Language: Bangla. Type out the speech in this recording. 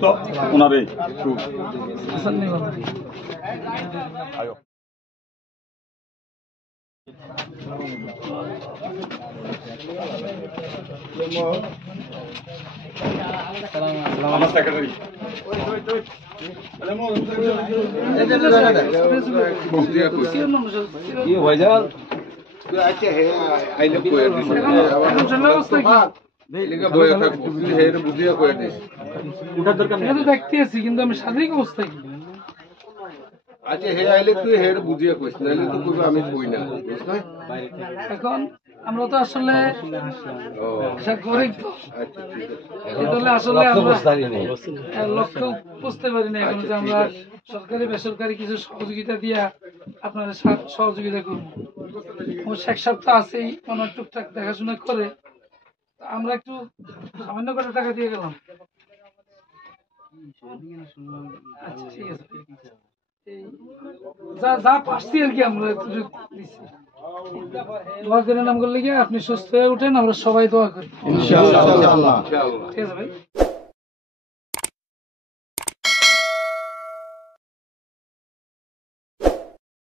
সুস্থ ওনারে একটু আয়ো আমার সেক্রেটারি কি ভাইজান আচ্ছা হ্যাঁ আইলে কইয়া দিছি লেখা বইয়া থাকতে হে বুঝিয়া কইয়া দিছি উঠার দরকার নেই তো দেখতে আছি কিন্তু আমি শারীরিক অবস্থা কি আচ্ছা হে আইলে তুই হে বুঝিয়া কইস নাইলে তো কইবা আমি কই না বুঝছ না এখন আমরা তো আসলে ও গরিব তো আচ্ছা ঠিক আছে এটা আসলে আমরা বুঝতারি নেই লক্ষ্য বুঝতে পারি না এখন যে আমরা সরকারি বেসরকারি কিছু সহযোগিতা দিয়া আপনারা সহযোগিতা করবো শেখ সাহেব তো আছেই কোনো টুকটাক দেখাশোনা করে আমরা একটু সামান্য করে টাকা দিয়ে গেলাম আচ্ছা ঠিক আছে যা যা পারছি আর কি আমরা একটু দিচ্ছি দোয়া করে নাম করলে কি আপনি সুস্থ হয়ে উঠেন আমরা সবাই দোয়া করি ইনশাআল্লাহ ঠিক আছে ভাই